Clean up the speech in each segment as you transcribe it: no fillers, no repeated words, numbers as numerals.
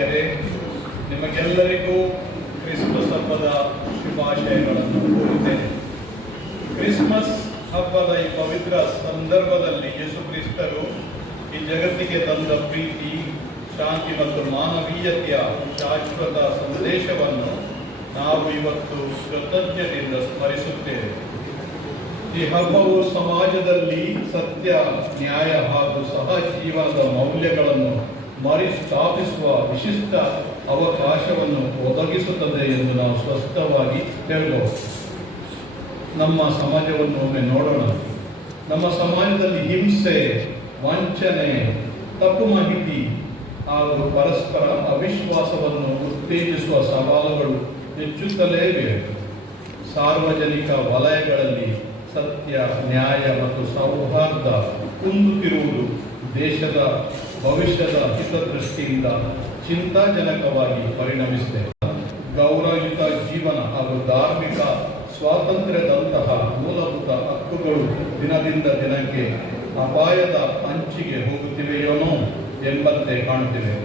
ಪ್ರಿಯರೇ, ನಿಮಗೆಲ್ಲರಿಗೂ ಕ್ರಿಸ್ಮಸ್ ಹಬ್ಬದ ಶುಭಾಶಯಗಳನ್ನು ಕೋರುತ್ತೇನೆ. ಕ್ರಿಸ್ಮಸ್ ಹಬ್ಬದ ಈ ಪವಿತ್ರ ಸಂದರ್ಭದಲ್ಲಿ ಯೇಸು ಕ್ರಿಸ್ತರು ಈ ಜಗತ್ತಿಗೆ ತಂದ ಪ್ರೀತಿ, ಶಾಂತಿ ಮತ್ತು ಮಾನವೀಯತೆಯ ಶಾಶ್ವತ ಸಂದೇಶವನ್ನು ನಾವು ಇವತ್ತು ಕೃತಜ್ಞತೆಯಿಂದ ಸ್ಮರಿಸುತ್ತೇವೆ. ಈ ಹಬ್ಬವು ಸಮಾಜದಲ್ಲಿ ಸತ್ಯ, ನ್ಯಾಯ ಹಾಗೂ ಸಹಜೀವನದ ಮೌಲ್ಯಗಳನ್ನು ಮರುಸ್ಥಾಪಿಸುವ ವಿಶಿಷ್ಟ ಅವಕಾಶವನ್ನು ಒದಗಿಸುತ್ತದೆ ಎಂದು ನಾವು ಸ್ಪಷ್ಟವಾಗಿ ಹೇಳಬಹುದು. ನಮ್ಮ ಸಮಾಜವನ್ನು ಒಮ್ಮೆ ನೋಡೋಣ. ನಮ್ಮ ಸಮಾಜದಲ್ಲಿ ಹಿಂಸೆ, ವಂಚನೆ, ತಪ್ಪು ಮಾಹಿತಿ ಹಾಗೂ ಪರಸ್ಪರ ಅವಿಶ್ವಾಸವನ್ನು ಉತ್ತೇಜಿಸುವ ಸವಾಲುಗಳು ಹೆಚ್ಚುತ್ತಲೇ ಇವೆ. ಸಾರ್ವಜನಿಕ ವಲಯಗಳಲ್ಲಿ ಸತ್ಯ, ನ್ಯಾಯ ಮತ್ತು ಸೌಹಾರ್ದ ಕುಂದುತ್ತಿರುವುದು ದೇಶದ ಭವಿಷ್ಯದ ಹಿತದೃಷ್ಟಿಯಿಂದ ಚಿಂತಾಜನಕವಾಗಿ ಪರಿಣಮಿಸಿದೆ. ಗೌರವಯುತ ಜೀವನ ಹಾಗೂ ಧಾರ್ಮಿಕ ಸ್ವಾತಂತ್ರ್ಯದಂತಹ ಮೂಲಭೂತ ಹಕ್ಕುಗಳು ದಿನದಿಂದ ದಿನಕ್ಕೆ ಅಪಾಯದ ಅಂಚಿಗೆ ಹೋಗುತ್ತಿವೆಯೋನೋ ಎಂಬಂತೆ ಕಾಣುತ್ತಿವೆ.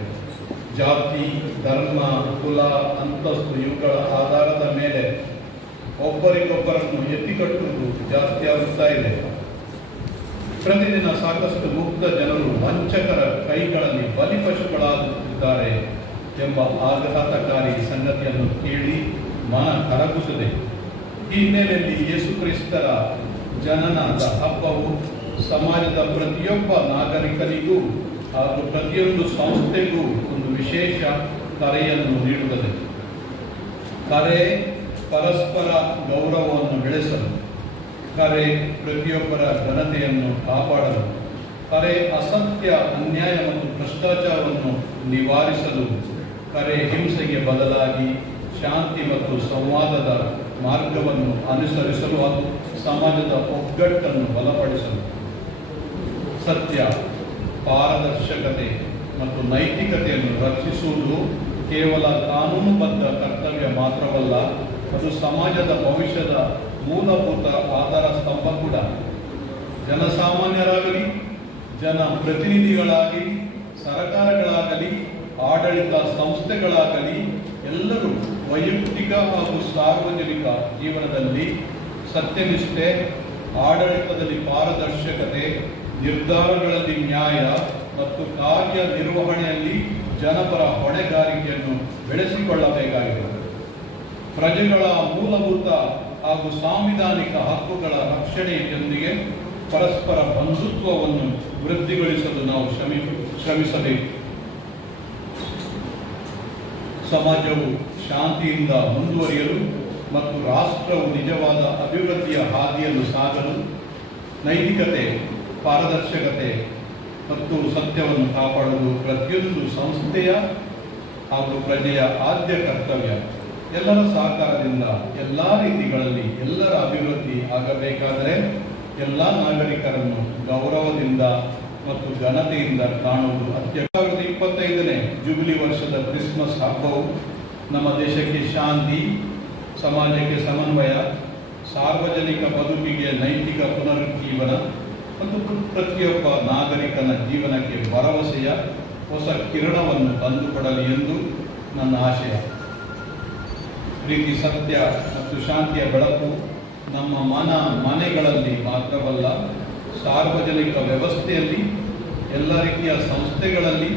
ಜಾತಿ, ಧರ್ಮ, ಕುಲ, ಅಂತಸ್ತು ಇವುಗಳ ಆಧಾರದ ಮೇಲೆ ಒಬ್ಬರಿಗೊಬ್ಬರನ್ನು ಎತ್ತಿಕಟ್ಟುವುದು ಜಾಸ್ತಿಯಾಗುತ್ತಾ ಇದೆ. ಪ್ರತಿದಿನ ಸಾಕಷ್ಟು ಮುಗ್ಧ ಜನರು ವಂಚಕರ ಕೈಗಳಲ್ಲಿ ಬಲಿಪಶುಗಳಾಗುತ್ತಿದ್ದಾರೆ ಎಂಬ ಆಘಾತಕಾರಿ ಸಂಗತಿಯನ್ನು ಕೇಳಿ ಮನ ಕರಗುತ್ತದೆ. ಈ ಹಿನ್ನೆಲೆಯಲ್ಲಿ ಯೇಸು ಕ್ರಿಸ್ತರ ಜನನದ ಹಬ್ಬವು ಸಮಾಜದ ಪ್ರತಿಯೊಬ್ಬ ನಾಗರಿಕನಿಗೂ ಹಾಗೂ ಪ್ರತಿಯೊಂದು ಸಂಸ್ಥೆಗೂ ಒಂದು ವಿಶೇಷ ಕರೆಯನ್ನು ನೀಡುತ್ತದೆ. ಕರೆ ಪರಸ್ಪರ ಗೌರವವನ್ನು ಬೆಳೆಸಲು, ಕರೆ ಪ್ರತಿಯೊಬ್ಬರ ಘನತೆಯನ್ನು ಕಾಪಾಡಲು, ಕರೆ ಅಸತ್ಯ, ಅನ್ಯಾಯ ಮತ್ತು ಭ್ರಷ್ಟಾಚಾರವನ್ನು ನಿವಾರಿಸಲು, ಕರೆ ಹಿಂಸೆಗೆ ಬದಲಾಗಿ ಶಾಂತಿ ಮತ್ತು ಸಂವಾದದ ಮಾರ್ಗವನ್ನು ಅನುಸರಿಸಲು ಹಾಗೂ ಸಮಾಜದ ಒಗ್ಗಟ್ಟನ್ನು ಬಲಪಡಿಸಲು. ಸತ್ಯ, ಪಾರದರ್ಶಕತೆ ಮತ್ತು ನೈತಿಕತೆಯನ್ನು ರಕ್ಷಿಸುವುದು ಕೇವಲ ಕಾನೂನುಬದ್ಧ ಕರ್ತವ್ಯ ಮಾತ್ರವಲ್ಲ, ಅದು ಸಮಾಜದ ಭವಿಷ್ಯದ ಮೂಲಭೂತ ಆಧಾರ ಸ್ತಂಭ ಕೂಡ. ಜನಸಾಮಾನ್ಯರಾಗಲಿ, ಜನಪ್ರತಿನಿಧಿಗಳಾಗಲಿ, ಸರ್ಕಾರಗಳಾಗಲಿ, ಆಡಳಿತ ಸಂಸ್ಥೆಗಳಾಗಲಿ ಎಲ್ಲರೂ ವೈಯಕ್ತಿಕ ಹಾಗೂ ಸಾರ್ವಜನಿಕ ಜೀವನದಲ್ಲಿ ಸತ್ಯನಿಷ್ಠೆ, ಆಡಳಿತದಲ್ಲಿ ಪಾರದರ್ಶಕತೆ, ನಿರ್ಧಾರಗಳಲ್ಲಿ ನ್ಯಾಯ ಮತ್ತು ಕಾರ್ಯನಿರ್ವಹಣೆಯಲ್ಲಿ ಜನಪರ ಹೊಣೆಗಾರಿಕೆಯನ್ನು ಬೆಳೆಸಿಕೊಳ್ಳಬೇಕಾಗಿದೆ. ಪ್ರಜೆಗಳ ಮೂಲಭೂತ ಹಾಗೂ ಸಾಂವಿಧಾನಿಕ ಹಕ್ಕುಗಳ ರಕ್ಷಣೆಯೊಂದಿಗೆ ಪರಸ್ಪರ ಬಂಧುತ್ವವನ್ನು ವೃದ್ಧಿಗೊಳಿಸಲು ನಾವು ಶ್ರಮಿಸಬೇಕು. ಸಮಾಜವು ಶಾಂತಿಯಿಂದ ಮುಂದುವರಿಯಲು ಮತ್ತು ರಾಷ್ಟ್ರವು ನಿಜವಾದ ಅಭಿವೃದ್ಧಿಯ ಹಾದಿಯನ್ನು ಸಾಗಲು ನೈತಿಕತೆ, ಪಾರದರ್ಶಕತೆ ಮತ್ತು ಸತ್ಯವನ್ನು ಕಾಪಾಡುವುದು ಪ್ರತಿಯೊಂದು ಸಂಸ್ಥೆಯ ಹಾಗೂ ಪ್ರಜೆಯ ಆದ್ಯ ಕರ್ತವ್ಯ. ಎಲ್ಲರ ಸಹಕಾರದಿಂದ ಎಲ್ಲ ರೀತಿಗಳಲ್ಲಿ ಎಲ್ಲರ ಅಭಿವೃದ್ಧಿ ಆಗಬೇಕಾದರೆ ಎಲ್ಲ ನಾಗರಿಕರನ್ನು ಗೌರವದಿಂದ ಮತ್ತು ಘನತೆಯಿಂದ ಕಾಣುವುದು ಅತ್ಯಗತ್ಯ. 2025ನೇ ಜುಬಿಲಿ ವರ್ಷದ ಕ್ರಿಸ್ಮಸ್ ಹಬ್ಬವು ನಮ್ಮ ದೇಶಕ್ಕೆ ಶಾಂತಿ, ಸಮಾಜಕ್ಕೆ ಸಮನ್ವಯ, ಸಾರ್ವಜನಿಕ ಬದುಕಿಗೆ ನೈತಿಕ ಪುನರುಜ್ಜೀವನ ಮತ್ತು ಪ್ರತಿಯೊಬ್ಬ ನಾಗರಿಕನ ಜೀವನಕ್ಕೆ ಭರವಸೆಯ ಹೊಸ ಕಿರಣವನ್ನು ತಂದುಕೊಡಲಿ ಎಂದು ನನ್ನ ಆಶಯ. ಪ್ರೀತಿ, ಸತ್ಯ ಮತ್ತು ಶಾಂತಿಯ ಬೆಳಕು ನಮ್ಮ ಮನೆಗಳಲ್ಲಿ ಮಾತ್ರವಲ್ಲ, ಸಾರ್ವಜನಿಕ ವ್ಯವಸ್ಥೆಯಲ್ಲಿ, ಎಲ್ಲ ರೀತಿಯ ಸಂಸ್ಥೆಗಳಲ್ಲಿ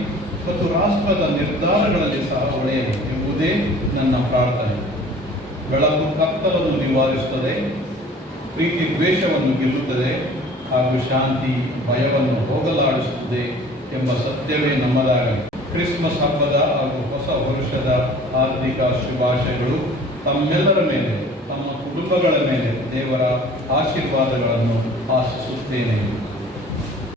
ಮತ್ತು ರಾಷ್ಟ್ರದ ನಿರ್ಧಾರಗಳಲ್ಲಿ ಸಹ ಹೊಳೆಯಲಿ ಎಂಬುದೇ ನನ್ನ ಪ್ರಾರ್ಥನೆ. ಬೆಳಕು ಕತ್ತಲನ್ನು ನಿವಾರಿಸುತ್ತದೆ, ಪ್ರೀತಿ ದ್ವೇಷವನ್ನು ಗೆಲ್ಲುತ್ತದೆ ಹಾಗೂ ಶಾಂತಿ ಭಯವನ್ನು ಹೋಗಲಾಡಿಸುತ್ತದೆ ಎಂಬ ಸತ್ಯವೇ ನಮ್ಮದಾಗಲಿ. ಕ್ರಿಸ್ಮಸ್ ಹಬ್ಬದ ಹಾಗೂ ಹೊಸ ವರ್ಷದ ಹಾರ್ದಿಕ ಶುಭಾಶಯಗಳು ತಮ್ಮೆಲ್ಲರ ಮೇಲೆ, ತಮ್ಮ ಕುಟುಂಬಗಳ ಮೇಲೆ ದೇವರ ಆಶೀರ್ವಾದಗಳನ್ನು ಆಶಿಸುತ್ತೇನೆ.